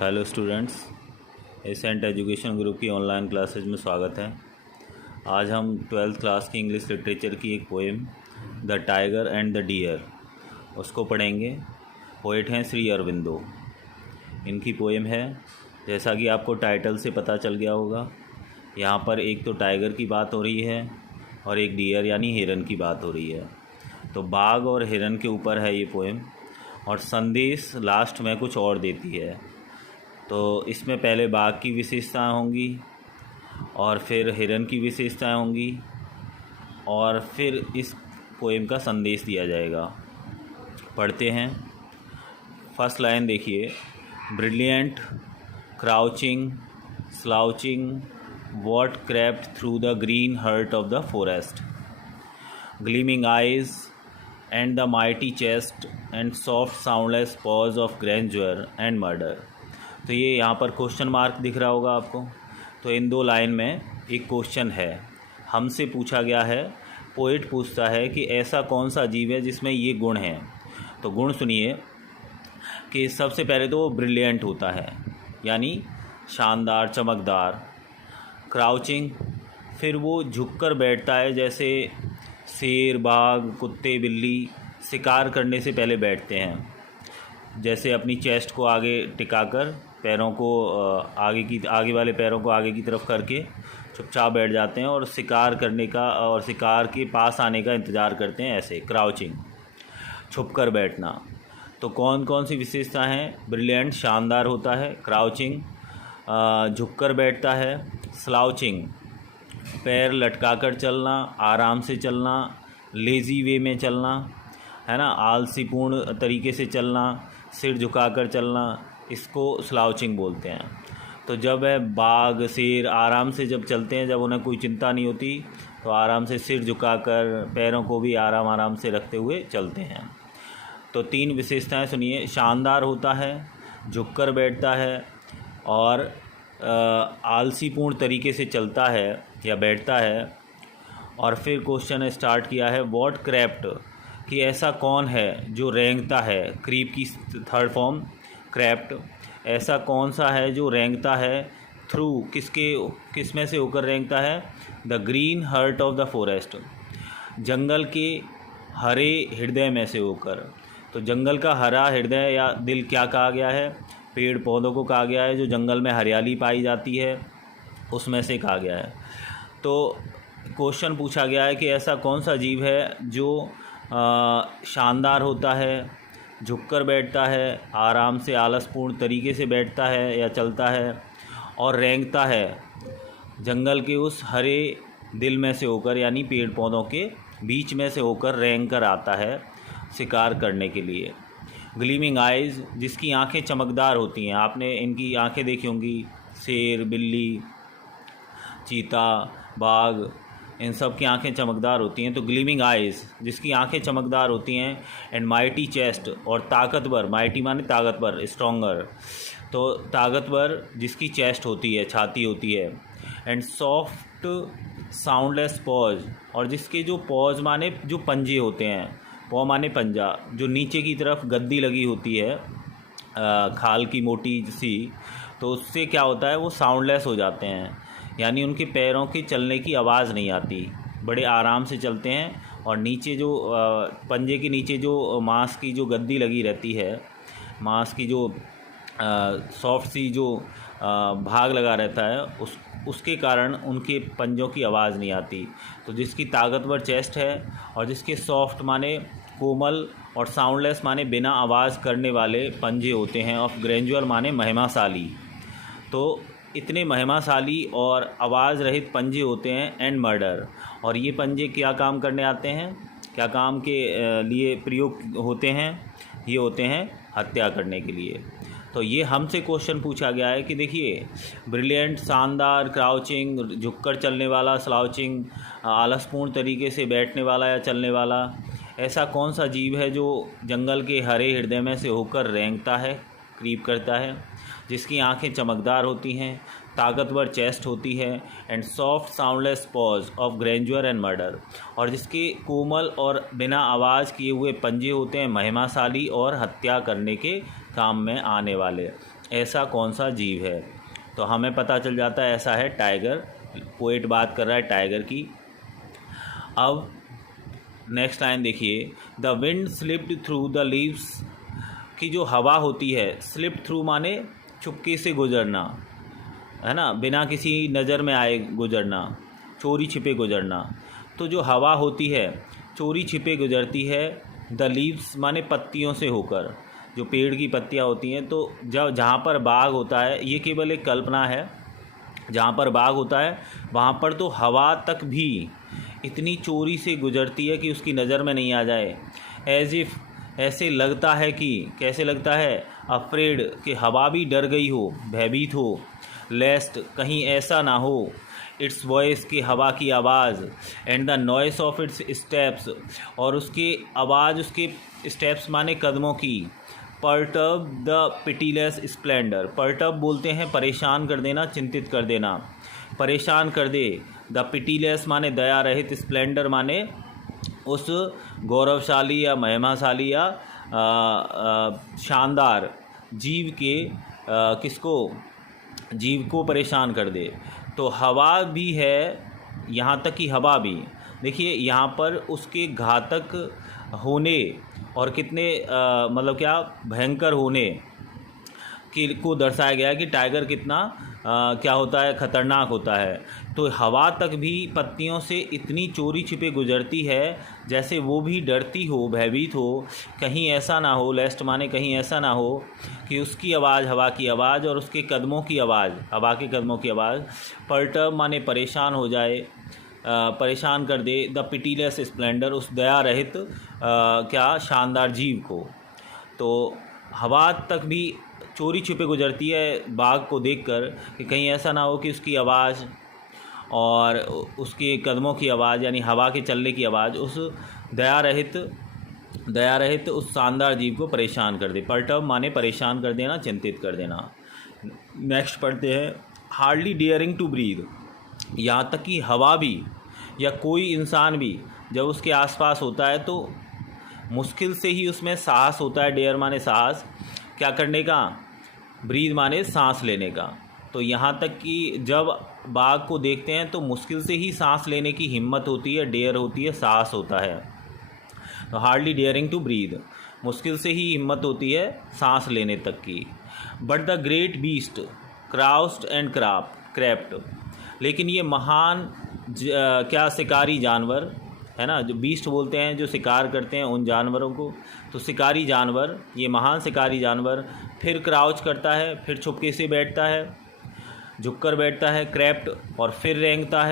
Hello students, Ascent education group की online classes में स्वागत है। आज हम 12th क्लास की इंग्लिश लिटरेचर की एक poem the tiger and the deer उसको पढ़ेंगे। पोएट हैं श्री अरविंदो। इनकी पोएम है, जैसा कि आपको टाइटल से पता चल गया होगा। यहाँ पर एक तो टाइगर की बात हो रही है और एक डियर यानी हिरन की बात हो रही है। तो बाघ और हिरन के ऊपर है ये पोएम और संदेश लास्ट में कुछ और देती है। तो इसमें पहले बाघ की विशेषताएं होंगी और फिर हिरन की विशेषताएं होंगी और फिर इस पोएम का संदेश दिया जाएगा। पढ़ते हैं। फर्स्ट लाइन देखिए। Brilliant, crouching, slouching, what crept through the green heart of the forest, gleaming eyes and the mighty chest and soft soundless pause of grandeur and murder। तो ये यहाँ पर क्वेश्चन मार्क दिख रहा होगा आपको। तो इन दो लाइन में एक क्वेश्चन है, हमसे पूछा गया है। पोइट पूछता है कि ऐसा कौन सा जीव है जिसमें ये गुण हैं। तो गुण सुनिए कि सबसे पहले तो वो ब्रिलियंट होता है, यानी शानदार, चमकदार। क्राउचिंग, फिर वो झुककर बैठता है, जैसे शेर, बाघ, कुत्ते, बिल्ली शिकार करने से पहले बैठते हैं। जैसे अपनी चेस्ट को आगे टिकाकर, पैरों को आगे वाले पैरों को आगे की तरफ करके चुपचाप बैठ जाते हैं और शिकार करने का और शिकार के पास आने का इंतज़ार करते हैं। ऐसे क्राउचिंग, छुपकर बैठना। तो कौन कौन सी विशेषता हैं? ब्रिलियंट, शानदार होता है। क्राउचिंग, झुककर बैठता है। स्लाउचिंग, पैर लटकाकर चलना, आराम से चलना, लेज़ी वे में चलना, है ना, आलसीपूर्ण तरीके से चलना, सिर झुकाकर चलना, इसको स्लाउचिंग बोलते हैं। तो जब है बाघ, शेर आराम से जब चलते हैं, जब उन्हें कोई चिंता नहीं होती, तो आराम से सिर झुकाकर पैरों को भी आराम से रखते हुए चलते हैं। तो तीन विशेषताएं सुनिए। शानदार होता है, झुककर बैठता है और आलसीपूर्ण तरीके से चलता है या बैठता है। और फिर क्वेश्चन स्टार्ट किया है व्हाट क्रेप्ट, कि ऐसा कौन है जो रेंगता है। क्रीप की थर्ड फॉर्म क्रेप्ट। ऐसा कौन सा है जो रेंगता है, थ्रू किस में से होकर रेंगता है, the green heart of the forest, जंगल के हरे हृदय में से होकर। तो जंगल का हरा हृदय या दिल क्या कहा गया है? पेड़ पौधों को कहा गया है, जो जंगल में हरियाली पाई जाती है उसमें से कहा गया है। तो क्वेश्चन पूछा गया है कि ऐसा कौन सा जीव है जो शानदार होता है, झुककर बैठता है, आराम से आलसपूर्ण तरीके से बैठता है या चलता है, और रेंगता है जंगल के उस हरे दिल में से होकर, यानी पेड़ पौधों के बीच में से होकर रेंग कर आता है शिकार करने के लिए। ग्लीमिंग आइज़, जिसकी आंखें चमकदार होती हैं। आपने इनकी आंखें देखी होंगी, शेर, बिल्ली, चीता, बाघ, इन सब की आंखें चमकदार होती हैं। तो ग्लीमिंग आइज़, जिसकी आंखें चमकदार होती हैं। एंड माइटी चेस्ट, और ताकतवर, माइटी माने ताकतवर, स्ट्रॉन्गर, तो ताकतवर जिसकी चेस्ट होती है, छाती होती है। एंड सॉफ्ट साउंडलेस पॉज, और जिसके जो पॉज माने जो पंजे होते हैं, पॉ माने पंजा, जो नीचे की तरफ गद्दी लगी होती है खाल की मोटी सी, तो उससे क्या होता है, वो साउंडलेस हो जाते हैं, यानी उनके पैरों की चलने की आवाज़ नहीं आती, बड़े आराम से चलते हैं। और नीचे जो पंजे के नीचे जो मांस की जो गद्दी लगी रहती है, मांस की जो सॉफ्ट सी जो भाग लगा रहता है, उसके कारण उनके पंजों की आवाज़ नहीं आती। तो जिसकी ताकतवर चेस्ट है और जिसके सॉफ्ट माने कोमल और साउंडलेस माने बिना आवाज़ करने वाले पंजे होते हैं, ऑफ ग्रेंजुअर माने महिमाशाली। तो इतने महिमाशाली और आवाज़ रहित पंजे होते हैं। एंड मर्डर, और ये पंजे क्या काम करने आते हैं, क्या काम के लिए प्रयोग होते हैं? ये होते हैं हत्या करने के लिए। तो ये हमसे क्वेश्चन पूछा गया है कि देखिए, ब्रिलियंट, शानदार, क्राउचिंग, झुककर चलने वाला, स्लाउचिंग, आलसपूर्ण तरीके से बैठने वाला या चलने वाला, ऐसा कौन सा जीव है जो जंगल के हरे हृदय में से होकर रेंगता है, क्रीप करता है, जिसकी आंखें चमकदार होती हैं, ताकतवर चेस्ट होती है, and soft soundless paws of grandeur and murder, और जिसके कोमल और बिना आवाज़ किए हुए पंजे होते हैं, महिमाशाली और हत्या करने के काम में आने वाले। ऐसा कौन सा जीव है? तो हमें पता चल जाता है ऐसा है टाइगर। पोएट बात कर रहा है टाइगर की। अब नेक्स्ट लाइन देखिए, the wind slipped through the leaves, की जो हवा होती है, स्लिप्ड थ्रू माने चुपके से गुजरना, है ना, बिना किसी नज़र में आए गुजरना, चोरी छिपे गुजरना। तो जो हवा होती है चोरी छिपे गुजरती है, द लीव्स माने पत्तियों से होकर, जो पेड़ की पत्तियां होती हैं। तो जब जहाँ पर बाग होता है, ये केवल एक कल्पना है, जहाँ पर बाग होता है वहाँ पर तो हवा तक भी इतनी चोरी से गुजरती है कि उसकी नज़र में नहीं आ जाए। एज इफ़, ऐसे लगता है कि, कैसे लगता है, अफ्रेड, कि हवा भी डर गई हो, भयभीत हो, लेस्ट, कहीं ऐसा ना हो, इट्स वॉइस, की हवा की आवाज़, and the noise of its steps, और उसके आवाज़, उसके स्टेप्स माने कदमों की, perturb the pitiless Splendor, perturb बोलते हैं परेशान कर देना, चिंतित कर देना, परेशान कर दे, द पिटीलेस माने दया रहित, स्प्लेंडर माने उस गौरवशाली या महिमाशाली या शानदार जीव के, किसको, जीव को परेशान कर दे। तो हवा भी है, यहाँ तक कि हवा भी, देखिए यहाँ पर उसके घातक होने और कितने मतलब क्या भयंकर होने को दर्शाया गया है कि टाइगर कितना क्या होता है, ख़तरनाक होता है। तो हवा तक भी पत्तियों से इतनी चोरी छिपे गुजरती है जैसे वो भी डरती हो, भयभीत हो, कहीं ऐसा ना हो, लेस्ट माने कहीं ऐसा ना हो कि उसकी आवाज़, हवा की आवाज़, और उसके कदमों की आवाज़, हवा के कदमों की आवाज़, परटर्ब माने परेशान हो जाए, परेशान कर दे, द पिटीलेस स्प्लेंडर, उस दया रहित क्या शानदार जीव को। तो हवा तक भी चोरी छिपे गुजरती है बाघ को देखकर कि कहीं ऐसा ना हो कि उसकी आवाज़ और उसके कदमों की आवाज़, यानी हवा के चलने की आवाज़, उस दया रहित उस शानदार जीव को परेशान कर दे। परटर्ब माने परेशान कर देना, चिंतित कर देना। नेक्स्ट पढ़ते हैं, हार्डली डेयरिंग टू ब्रीथ, यहाँ तक कि हवा भी या कोई इंसान भी जब उसके आसपास होता है तो मुश्किल से ही उसमें साहस होता है। डेयर माने साहस, क्या करने का, ब्रीथ माने सांस लेने का। तो यहाँ तक कि जब बाघ को देखते हैं तो मुश्किल से ही सांस लेने की हिम्मत होती है, डेयर होती है, साहस होता है। तो हार्डली डेयरिंग टू ब्रीथ, मुश्किल से ही हिम्मत होती है सांस लेने तक की। But the great beast crouched and crept, लेकिन ये महान क्या शिकारी जानवर है ना, जो बीस्ट बोलते हैं जो शिकार करते हैं उन जानवरों को, तो शिकारी जानवर, ये महान शिकारी जानवर फिर क्राउच करता है, फिर छुपके से बैठता है, झुककर बैठता है, क्रैप्ट, और फिर रेंगता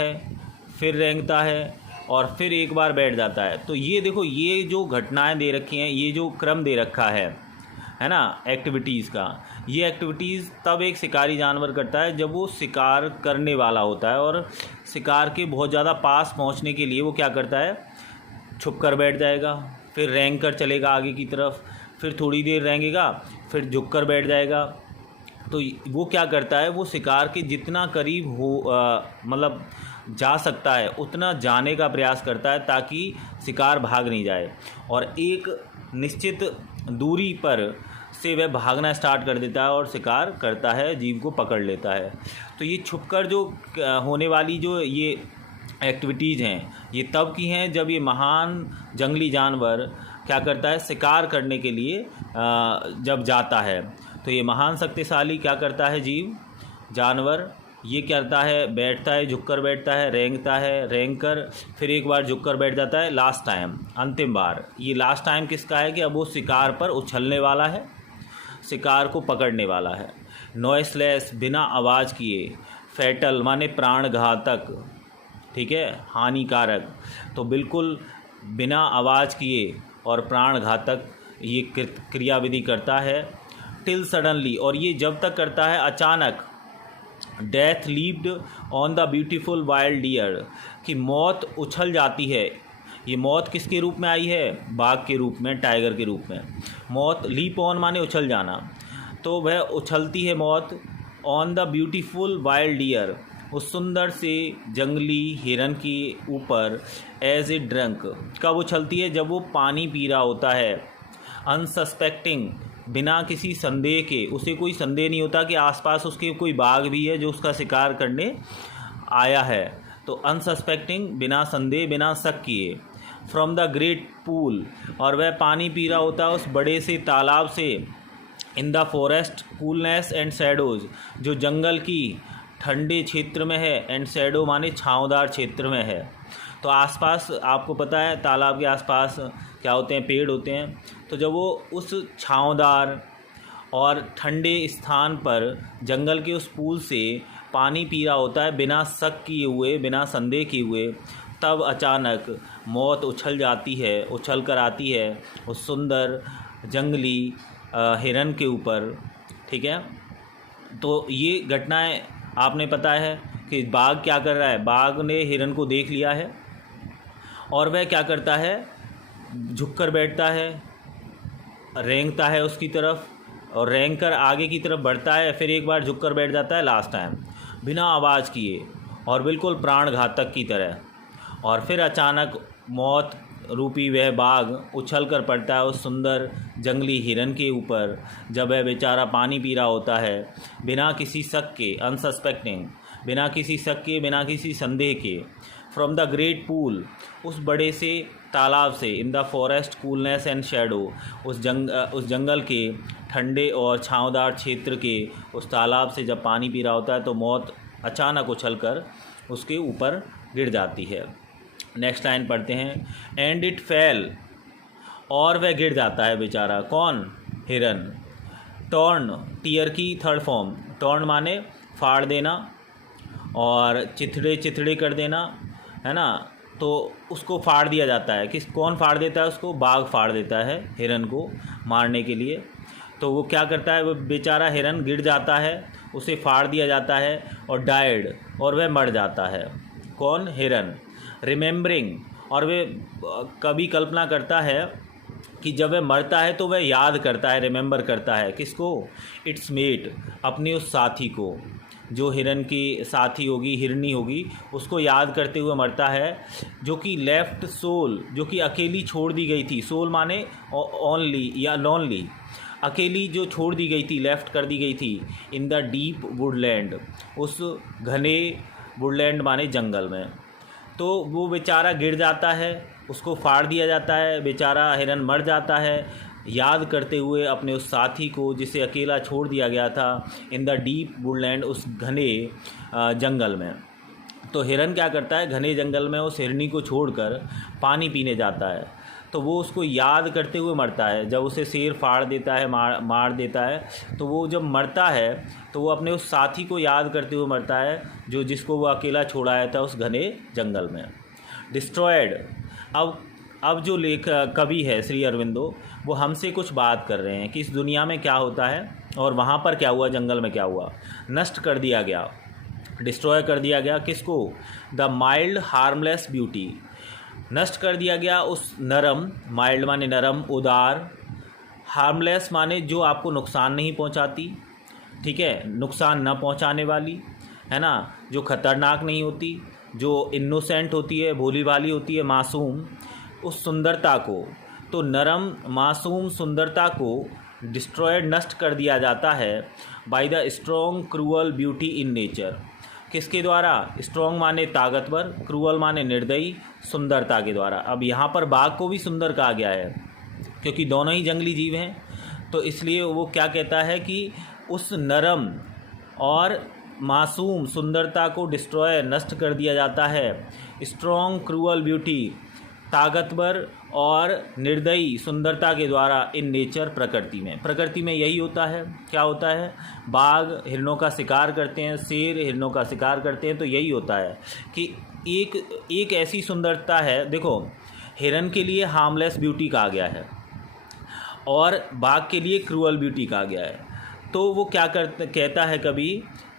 है और फिर एक बार बैठ जाता है। तो ये देखो, ये जो घटनाएं दे रखी हैं, ये जो क्रम दे रखा है ना एक्टिविटीज़ का, ये एक्टिविटीज़ तब एक शिकारी जानवर करता है जब वो शिकार करने वाला होता है, और शिकार के बहुत ज़्यादा पास पहुंचने के लिए वो क्या करता है, छुप कर बैठ जाएगा, फिर रेंग कर चलेगा आगे की तरफ, फिर थोड़ी देर रेंगेगा, फिर झुक कर बैठ जाएगा। तो वो क्या करता है, वो शिकार के जितना करीब हो मतलब जा सकता है उतना जाने का प्रयास करता है ताकि शिकार भाग नहीं जाए, और एक निश्चित दूरी पर से वह भागना स्टार्ट कर देता है और शिकार करता है, जीव को पकड़ लेता है। तो ये छुपकर जो होने वाली जो ये एक्टिविटीज़ हैं, ये तब की हैं जब ये महान जंगली जानवर क्या करता है, शिकार करने के लिए जब जाता है। तो ये महान शक्तिशाली क्या करता है, जीव जानवर, ये करता है, बैठता है, झुककर बैठता है, रेंगता है, रेंग कर फिर एक बार झुककर बैठ जाता है, लास्ट टाइम, अंतिम बार। ये लास्ट टाइम किसका है कि अब वो शिकार पर उछलने वाला है, शिकार को पकड़ने वाला है। नॉइसलेस, बिना आवाज़ किए, फैटल माने प्राणघातक, ठीक है, हानिकारक, तो बिल्कुल बिना आवाज़ किए और प्राणघातक ये क्रियाविधि करता है। टिल सडनली, और ये जब तक करता है अचानक, death leaped on the beautiful wild deer, कि मौत उछल जाती है। ये मौत किसके रूप में आई है, बाघ के रूप में, टाइगर के रूप में। मौत, लीप ऑन माने उछल जाना, तो वह उछलती है मौत, on the beautiful wild deer, उस सुंदर से जंगली हिरन के ऊपर, एज ए ड्रंक, कब उछलती है, जब वो पानी पी रहा होता है, अनसस्पेक्टिंग बिना किसी संदेह के, उसे कोई संदेह नहीं होता कि आसपास उसके कोई बाघ भी है जो उसका शिकार करने आया है। तो अनसस्पेक्टिंग, बिना संदेह, बिना शक किए। फ्रॉम द ग्रेट पूल, और वह पानी पी रहा होता है उस बड़े से तालाब से। In the forest coolness and shadows, जो जंगल की ठंडे क्षेत्र में है, एंड शैडो माने छाँवदार क्षेत्र में है। तो आसपास आपको पता है तालाब के आसपास क्या होते हैं, पेड़ होते हैं। तो जब वो उस छाँवदार और ठंडे स्थान पर जंगल के उस पूल से पानी पी रहा होता है बिना शक किए हुए, बिना संदेह किए हुए, तब अचानक मौत उछल कर आती है उस सुंदर जंगली हिरन के ऊपर। ठीक है, तो ये घटनाएं आपने पता है कि बाघ क्या कर रहा है। बाघ ने हिरन को देख लिया है और वह क्या करता है, झुककर बैठता है, रेंगता है उसकी तरफ, और रेंग कर आगे की तरफ बढ़ता है, फिर एक बार झुककर बैठ जाता है लास्ट टाइम, बिना आवाज़ किए और बिल्कुल प्राण घातक की तरह। और फिर अचानक मौत रूपी वह बाघ उछल कर पड़ता है उस सुंदर जंगली हिरन के ऊपर, जब वह बेचारा पानी पी रहा होता है बिना किसी शक के, अनसस्पेक्टिंग, बिना किसी शक के, बिना किसी संदेह के। फ्रॉम द ग्रेट पूल, उस बड़े से तालाब से। In the forest coolness and shadow, उस जंगल के ठंडे और छाँवदार क्षेत्र के उस तालाब से जब पानी पी रहा होता है तो मौत अचानक उछलकर उसके ऊपर गिर जाती है। नेक्स्ट लाइन पढ़ते हैं। एंड इट फेल, और वह गिर जाता है बेचारा। कौन? हिरन। टॉर्न, टीयर की थर्ड फॉर्म। टॉर्न माने फाड़ देना और चिथड़े कर देना, है ना। तो उसको फाड़ दिया जाता है। कौन फाड़ देता है उसको? बाघ फाड़ देता है हिरन को मारने के लिए। तो वो क्या करता है, वो बेचारा हिरन गिर जाता है, उसे फाड़ दिया जाता है और डाइड, और वह मर जाता है। कौन? हिरन। रिमेंबरिंग, और वे कभी कल्पना करता है कि जब वह मरता है तो वह याद करता है, रिमेंबर करता है। किसको? इट्स मेट, अपनी उस साथी को, जो हिरन की साथी होगी, हिरनी होगी, उसको याद करते हुए मरता है, जो कि लेफ्ट सोल, जो कि अकेली छोड़ दी गई थी। सोल माने ओनली या लॉनली, अकेली जो छोड़ दी गई थी, लेफ्ट कर दी गई थी। इन द डीप वुडलैंड, उस घने वुडलैंड माने जंगल में। तो वो बेचारा गिर जाता है, उसको फाड़ दिया जाता है, बेचारा हिरन मर जाता है, याद करते हुए अपने उस साथी को जिसे अकेला छोड़ दिया गया था। इन द डीप वुडलैंड, उस घने जंगल में। तो हिरन क्या करता है, घने जंगल में उस हिरनी को छोड़कर पानी पीने जाता है। तो वो उसको याद करते हुए मरता है। जब उसे शेर फाड़ देता है, मार देता है, तो वो जब मरता है तो वो अपने उस साथी को याद करते हुए मरता है, जिसको वो अकेला छोड़ाया था उस घने जंगल में। डिस्ट्रॉयड, अब जो कवि है श्री अरविंदो, वो हमसे कुछ बात कर रहे हैं कि इस दुनिया में क्या होता है और वहाँ पर क्या हुआ, जंगल में क्या हुआ। नष्ट कर दिया गया, डिस्ट्रॉय कर दिया गया। किसको? द माइल्ड हार्मलेस ब्यूटी, नष्ट कर दिया गया उस नरम, माइल्ड माने नरम, उदार, हार्मलेस माने जो आपको नुकसान नहीं पहुंचाती, ठीक है, नुकसान न पहुंचाने वाली, है ना, जो खतरनाक नहीं होती, जो इनोसेंट होती है, भोली भाली होती है, मासूम, उस सुंदरता को। तो नरम मासूम सुंदरता को डिस्ट्रॉयड, नष्ट कर दिया जाता है by the strong cruel beauty in nature. किसके द्वारा? स्ट्रॉन्ग माने ताकतवर, क्रूअल माने निर्दयी, सुंदरता के द्वारा। अब यहाँ पर बाघ को भी सुंदर कहा गया है क्योंकि दोनों ही जंगली जीव हैं, तो इसलिए वो क्या कहता है कि उस नरम और मासूम सुंदरता को डिस्ट्रॉय, नष्ट कर दिया जाता है। स्ट्रॉन्ग क्रूअल ब्यूटी, ताकतवर और निर्दयी सुंदरता के द्वारा इन नेचर, प्रकृति में। प्रकृति में यही होता है। क्या होता है? बाघ हिरणों का शिकार करते हैं, शेर हिरणों का शिकार करते हैं, तो यही होता है कि एक ऐसी सुंदरता है। देखो, हिरन के लिए हार्मलेस ब्यूटी कहा गया है और बाघ के लिए क्रूअल ब्यूटी कहा गया है। तो वो क्या कहता है कभी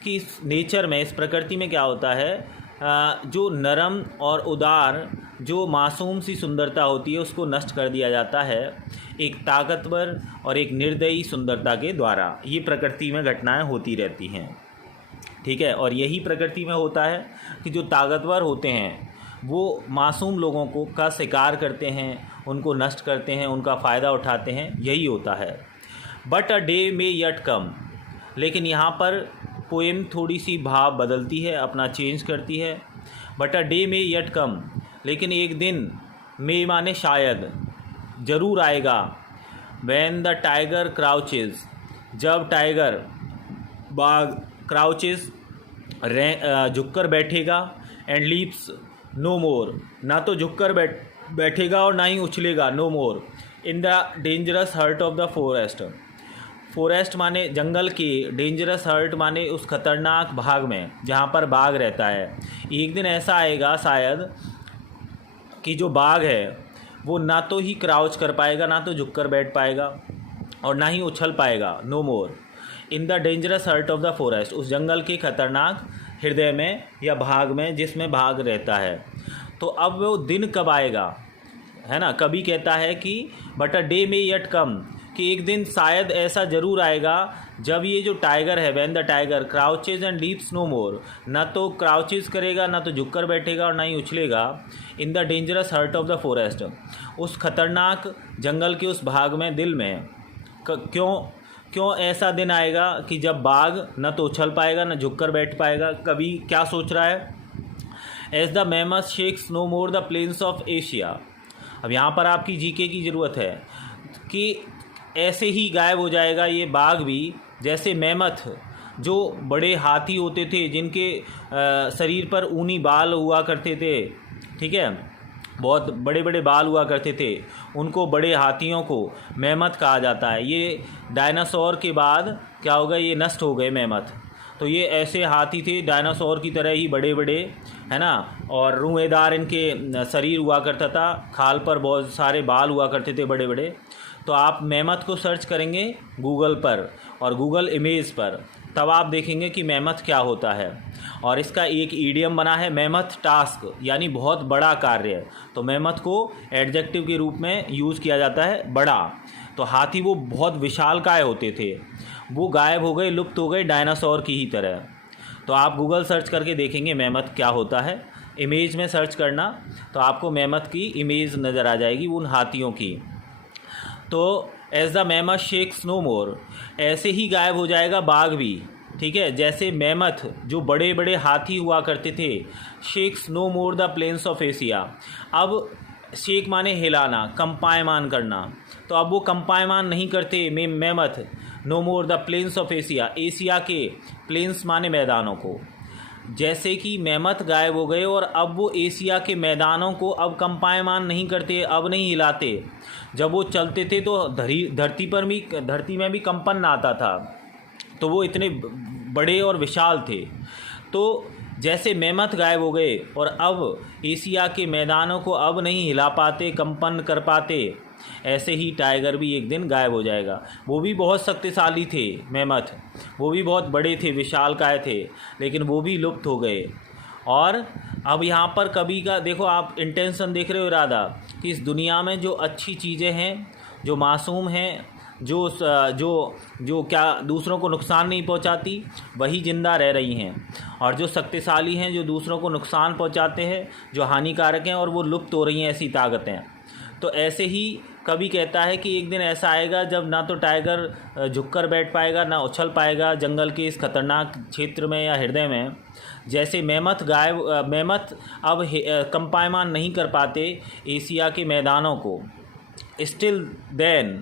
कि इस नेचर में, इस प्रकृति में क्या होता है, जो नरम और उदार, जो मासूम सी सुंदरता होती है, उसको नष्ट कर दिया जाता है एक ताकतवर और एक निर्दयी सुंदरता के द्वारा। ये प्रकृति में घटनाएं होती रहती हैं, ठीक है। और यही प्रकृति में होता है कि जो ताकतवर होते हैं वो मासूम लोगों का शिकार करते हैं, उनको नष्ट करते हैं, उनका फ़ायदा उठाते हैं, यही होता है। But a day may yet come. लेकिन यहाँ पर पोएम थोड़ी सी भाव बदलती है, अपना चेंज करती है। But a day may yet come, लेकिन एक दिन, मे माने शायद, ज़रूर आएगा। वैन द टाइगर क्राउचेज, जब टाइगर बाघ क्राउचेज झुककर बैठेगा, एंड लीप्स नो मोर, ना तो झुककर बैठेगा और ना ही उछलेगा, no more, in the dangerous heart of the forest. Forest माने जंगल के, डेंजरस हर्ट माने उस खतरनाक भाग में जहाँ पर बाघ रहता है। एक दिन ऐसा आएगा शायद कि जो बाघ है वो ना तो ही क्राउच कर पाएगा, ना तो झुककर बैठ पाएगा और ना ही उछल पाएगा, no more, in the dangerous heart of the forest, उस जंगल के खतरनाक हृदय में या भाग में जिसमें बाघ रहता है। तो अब वो दिन कब आएगा, है ना। कभी कहता है कि but a day may yet come, कि एक दिन शायद ऐसा ज़रूर आएगा जब ये जो टाइगर है, when the tiger crouches and leaps no more, ना तो क्राउचेज करेगा, ना तो झुककर बैठेगा और ना ही उछलेगा, in the dangerous heart of the forest, उस खतरनाक जंगल के उस भाग में, दिल में। क्यों ऐसा दिन आएगा कि जब बाघ न तो उछल पाएगा, न झुककर बैठ पाएगा। कभी क्या सोच रहा है, as the mammoth shakes no more the plains of Asia. अब यहाँ पर आपकी जीके की ज़रूरत है कि ऐसे ही गायब हो जाएगा ये बाघ भी, जैसे मैमथ जो बड़े हाथी होते थे जिनके शरीर पर ऊनी बाल हुआ करते थे, ठीक है, बहुत बड़े बड़े बाल हुआ करते थे, उनको, बड़े हाथियों को मैमथ कहा जाता है। ये डायनासोर के बाद क्या हो गया, ये नष्ट हो गए मैमथ। तो ये ऐसे हाथी थे डायनासोर की तरह ही बड़े बड़े, है ना, और रुएदार इनके शरीर हुआ करता था, खाल पर बहुत सारे बाल हुआ करते थे बड़े बड़े। तो आप मैमथ को सर्च करेंगे गूगल पर और गूगल इमेज पर, तब आप देखेंगे कि मैमथ क्या होता है। और इसका एक ईडियम बना है, मैमथ टास्क, यानी बहुत बड़ा कार्य। तो मैमथ को एडजेक्टिव के रूप में यूज़ किया जाता है, बड़ा। तो हाथी वो बहुत विशालकाय होते थे, वो गायब हो गए, लुप्त हो गए डायनासोर की ही तरह। तो आप गूगल सर्च करके देखेंगे मैमथ क्या होता है, इमेज में सर्च करना तो आपको मैमथ की इमेज नज़र आ जाएगी, उन हाथियों की। तो as the mammoth shakes no more, ऐसे ही गायब हो जाएगा बाघ भी, ठीक है। जैसे मैमथ जो बड़े बड़े हाथी हुआ करते थे, shakes no more the plains of Asia. अब शेक माने हिलाना, कंपायमान करना, तो अब वो कंपायमान नहीं करते mammoth, no more the plains of Asia, Asia के प्लेन्स माने मैदानों को। जैसे कि मैमथ गायब हो गए और अब वो एशिया के मैदानों को अब कंपायमान नहीं करते, अब नहीं हिलाते। जब वो चलते थे तो धरती में भी कंपन आता था, तो वो इतने बड़े और विशाल थे। तो जैसे मैमथ गायब हो गए और अब एशिया के मैदानों को अब नहीं हिला पाते, कंपन कर पाते, ऐसे ही टाइगर भी एक दिन गायब हो जाएगा। वो भी बहुत शक्तिशाली थे मैमथ, वो भी बहुत बड़े थे, विशालकाय थे, लेकिन वो भी लुप्त हो गए। और अब यहाँ पर कभी का देखो, आप इंटेंशन देख रहे हो, इरादा, कि इस दुनिया में जो अच्छी चीज़ें हैं, जो मासूम हैं, जो क्या दूसरों को नुकसान नहीं पहुंचाती, वही ज़िंदा रह रही हैं। और जो शक्तिशाली हैं, जो दूसरों को नुकसान पहुंचाते हैं, जो हानिकारक हैं, और वो लुप्त हो रही हैं, ऐसी ताकतें। तो ऐसे ही कभी कहता है कि एक दिन ऐसा आएगा जब ना तो टाइगर झुककर बैठ पाएगा, ना उछल पाएगा जंगल के इस खतरनाक क्षेत्र में या हृदय में। जैसे मैमथ अब कंपायमान नहीं कर पाते एशिया के मैदानों को। Still then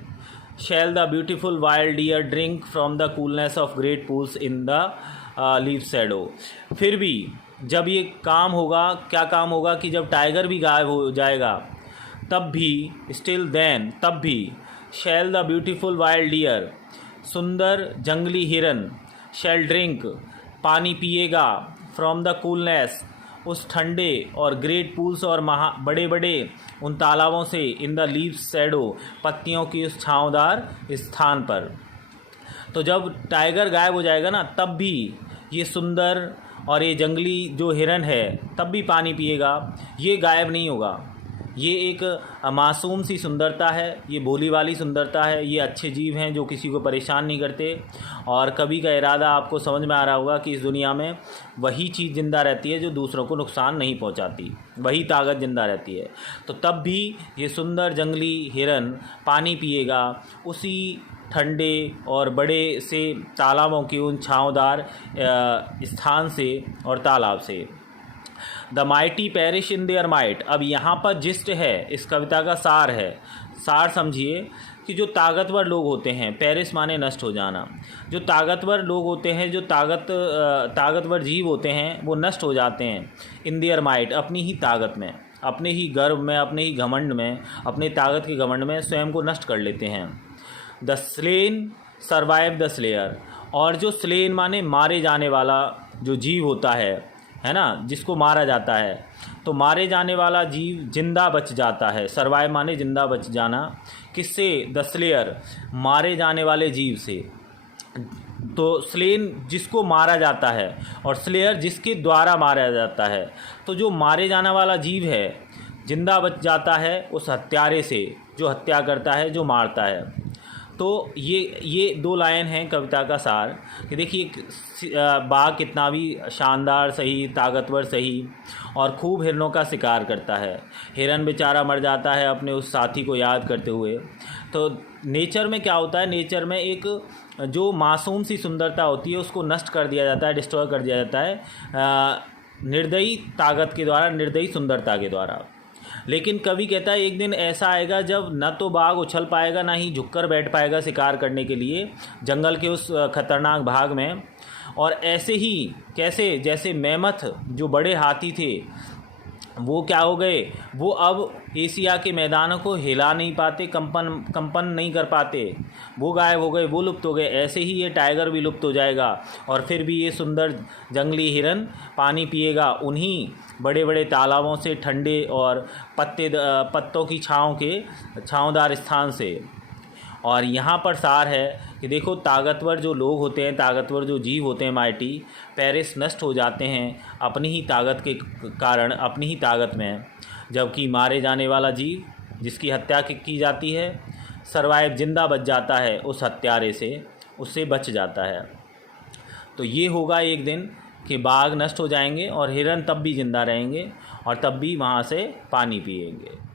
shall the beautiful wild deer drink from the coolness of great pools in the leaf shadow। फिर भी जब ये काम होगा, क्या काम होगा कि जब टाइगर भी गायब हो जाएगा, तब भी, स्टिल देन, तब भी, shall the beautiful wild deer, सुंदर जंगली हिरन, shall drink, पानी पिएगा, from the coolness, उस ठंडे, और ग्रेट पूल्स, और बड़े बड़े उन तालाबों से, इन द लीव्स शैडो, पत्तियों की उस छाँवदार स्थान पर। तो जब टाइगर गायब हो जाएगा ना, तब भी ये सुंदर और ये जंगली जो हिरन है तब भी पानी पिएगा, ये गायब नहीं होगा। ये एक मासूम सी सुंदरता है, ये भोली वाली सुंदरता है, ये अच्छे जीव हैं जो किसी को परेशान नहीं करते। और कभी का इरादा आपको समझ में आ रहा होगा कि इस दुनिया में वही चीज़ ज़िंदा रहती है जो दूसरों को नुकसान नहीं पहुंचाती, वही ताकत ज़िंदा रहती है। तो तब भी ये सुंदर जंगली हिरन पानी पिएगा, उसी ठंडे और बड़े से तालाबों की उन छाँवदार स्थान से और तालाब से। The mighty perish in their might. अब यहाँ पर जिस्ट है, इस कविता का सार है। सार समझिए कि जो ताकतवर लोग होते हैं, पेरिश माने नष्ट हो जाना, जो ताकतवर लोग होते हैं, जो ताकतवर जीव होते हैं, वो नष्ट हो जाते हैं इन देयर माइट, अपनी ही ताकत में, अपने ही गर्व में, अपने ही घमंड में, अपने ताकत के घमंड में स्वयं को नष्ट कर लेते हैं। The slain survive the slayer. और जो स्लेन माने मारे जाने वाला जो जीव होता है ना, जिसको मारा जाता है, तो मारे जाने वाला जीव जिंदा बच जाता है। सर्वाइव माने जिंदा बच जाना। किससे? द स्लेयर, मारे जाने वाले जीव से। तो स्लेन जिसको मारा जाता है और स्लेयर जिसके द्वारा मारा जाता है। तो जो मारे जाने वाला जीव है जिंदा बच जाता है उस हत्यारे से, जो हत्या करता है, जो मारता है। तो ये दो लाइन हैं कविता का सार कि देखिए बाघ कितना भी शानदार सही, ताकतवर सही, और खूब हिरणों का शिकार करता है। हिरन बेचारा मर जाता है अपने उस साथी को याद करते हुए। तो नेचर में क्या होता है, नेचर में एक जो मासूम सी सुंदरता होती है उसको नष्ट कर दिया जाता है, डिस्ट्रॉय कर दिया जाता है निर्दयी ताकत के द्वारा, निर्दयी सुंदरता के द्वारा। लेकिन कवि कहता है एक दिन ऐसा आएगा जब न तो बाघ उछल पाएगा, ना ही झुककर बैठ पाएगा शिकार करने के लिए जंगल के उस खतरनाक भाग में। और ऐसे ही कैसे, जैसे मेमथ जो बड़े हाथी थे वो क्या हो गए, वो अब एशिया के मैदानों को हिला नहीं पाते, कंपन नहीं कर पाते, वो गायब हो गए, वो लुप्त हो गए। ऐसे ही ये टाइगर भी लुप्त हो जाएगा और फिर भी ये सुंदर जंगली हिरन पानी पिएगा उन्हीं बड़े बड़े तालाबों से, ठंडे और पत्तों की छाँवदार स्थान से। और यहाँ पर सार है कि देखो ताकतवर जो लोग होते हैं, ताकतवर जो जीव होते हैं माइटी, पेरिस नष्ट हो जाते हैं अपनी ही ताकत के कारण, अपनी ही ताकत में। जबकि मारे जाने वाला जीव जिसकी हत्या की जाती है, सर्वाइव जिंदा बच जाता है उस हत्यारे से, उससे बच जाता है। तो ये होगा एक दिन कि बाघ नष्ट हो जाएंगे और हिरन तब भी जिंदा रहेंगे और तब भी वहाँ से पानी पिएंगे।